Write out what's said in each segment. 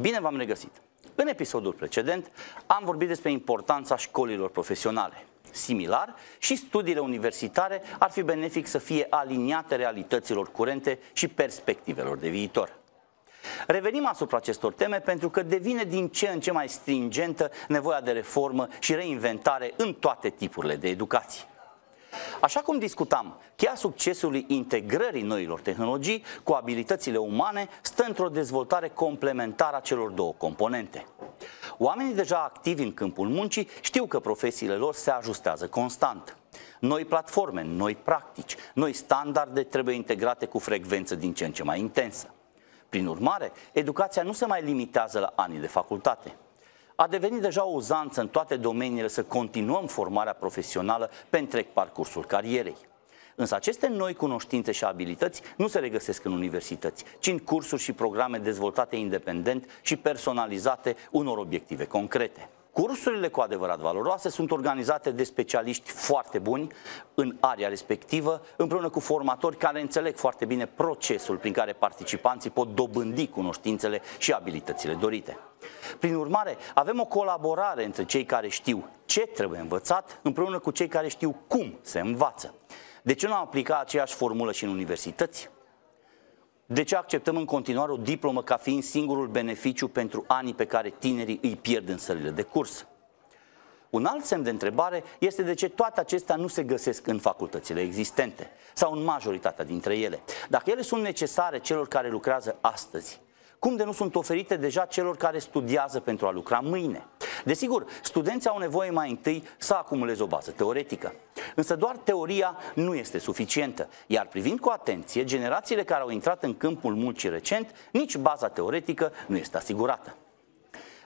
Bine v-am regăsit! În episodul precedent am vorbit despre importanța școlilor profesionale. Similar, și studiile universitare ar fi benefic să fie aliniate realităților curente și perspectivelor de viitor. Revenim asupra acestor teme pentru că devine din ce în ce mai stringentă nevoia de reformă și reinventare în toate tipurile de educație. Așa cum discutam, cheia succesului integrării noilor tehnologii cu abilitățile umane stă într-o dezvoltare complementară a celor două componente. Oamenii deja activi în câmpul muncii știu că profesiile lor se ajustează constant. Noi platforme, noi practici, noi standarde trebuie integrate cu frecvență din ce în ce mai intensă. Prin urmare, educația nu se mai limitează la anii de facultate. A devenit deja o uzanță în toate domeniile să continuăm formarea profesională pe întreg parcursul carierei. Însă aceste noi cunoștințe și abilități nu se regăsesc în universități, ci în cursuri și programe dezvoltate independent și personalizate unor obiective concrete. Cursurile cu adevărat valoroase sunt organizate de specialiști foarte buni în area respectivă, împreună cu formatori care înțeleg foarte bine procesul prin care participanții pot dobândi cunoștințele și abilitățile dorite. Prin urmare, avem o colaborare între cei care știu ce trebuie învățat, împreună cu cei care știu cum se învață. De ce nu am aplicat aceeași formulă și în universități? De ce acceptăm în continuare o diplomă ca fiind singurul beneficiu pentru anii pe care tinerii îi pierd în sălile de curs? Un alt semn de întrebare este de ce toate acestea nu se găsesc în facultățile existente sau în majoritatea dintre ele. Dacă ele sunt necesare celor care lucrează astăzi, cum de nu sunt oferite deja celor care studiază pentru a lucra mâine? Desigur, studenții au nevoie mai întâi să acumuleze o bază teoretică. Însă doar teoria nu este suficientă, iar privind cu atenție generațiile care au intrat în câmpul muncii recent, nici baza teoretică nu este asigurată.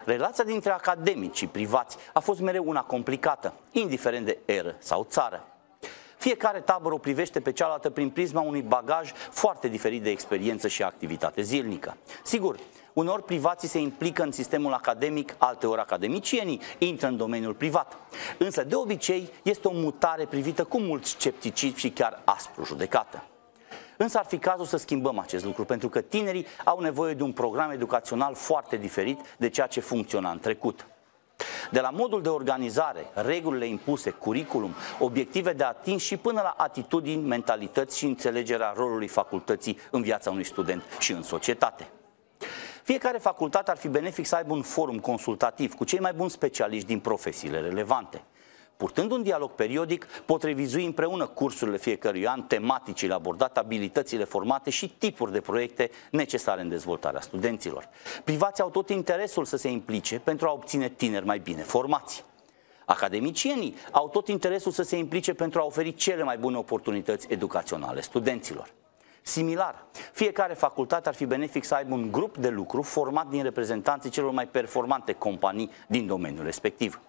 Relația dintre academici și privați a fost mereu una complicată, indiferent de eră sau țară. Fiecare tabără o privește pe cealaltă prin prisma unui bagaj foarte diferit de experiență și activitate zilnică. Sigur, uneori privații se implică în sistemul academic, alteori academicienii intră în domeniul privat. Însă, de obicei, este o mutare privită cu mult scepticism și chiar aspru judecată. Însă ar fi cazul să schimbăm acest lucru, pentru că tinerii au nevoie de un program educațional foarte diferit de ceea ce funcționa în trecut. De la modul de organizare, regulile impuse, curriculum, obiective de atins și până la atitudini, mentalități și înțelegerea rolului facultății în viața unui student și în societate. Fiecare facultate ar fi benefic să aibă un forum consultativ cu cei mai buni specialiști din profesiile relevante. Purtând un dialog periodic, pot revizui împreună cursurile fiecărui an, tematicile abordate, abilitățile formate și tipuri de proiecte necesare în dezvoltarea studenților. Privații au tot interesul să se implice pentru a obține tineri mai bine formați. Academicienii au tot interesul să se implice pentru a oferi cele mai bune oportunități educaționale studenților. Similar, fiecare facultate ar fi benefic să aibă un grup de lucru format din reprezentanții celor mai performante companii din domeniul respectiv.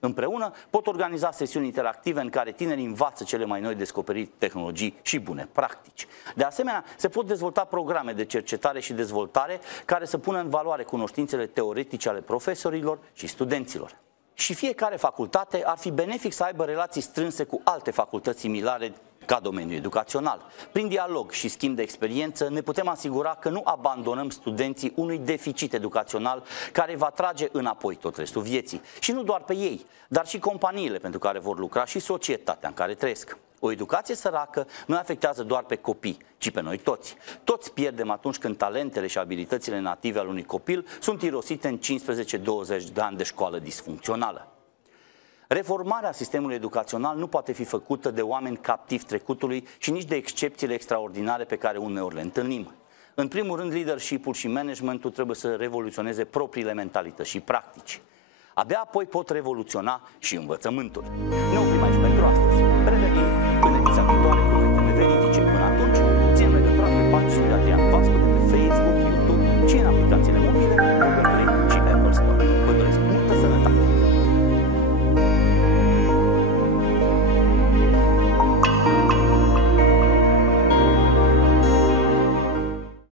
Împreună pot organiza sesiuni interactive în care tinerii învață cele mai noi descoperiri, tehnologii și bune practici. De asemenea, se pot dezvolta programe de cercetare și dezvoltare care să pună în valoare cunoștințele teoretice ale profesorilor și studenților. Și fiecare facultate ar fi benefic să aibă relații strânse cu alte facultăți similare ca domeniu educațional. Prin dialog și schimb de experiență ne putem asigura că nu abandonăm studenții unui deficit educațional care va trage înapoi tot restul vieții. Și nu doar pe ei, dar și companiile pentru care vor lucra și societatea în care trăiesc. O educație săracă nu afectează doar pe copii, ci pe noi toți. Toți pierdem atunci când talentele și abilitățile native ale unui copil sunt irosite în 15-20 de ani de școală disfuncțională. Reformarea sistemului educațional nu poate fi făcută de oameni captivi trecutului și nici de excepțiile extraordinare pe care uneori le întâlnim. În primul rând, leadership-ul și managementul trebuie să revoluționeze propriile mentalități și practici. Abia apoi pot revoluționa și învățământul. Ne oprim aici pentru astăzi.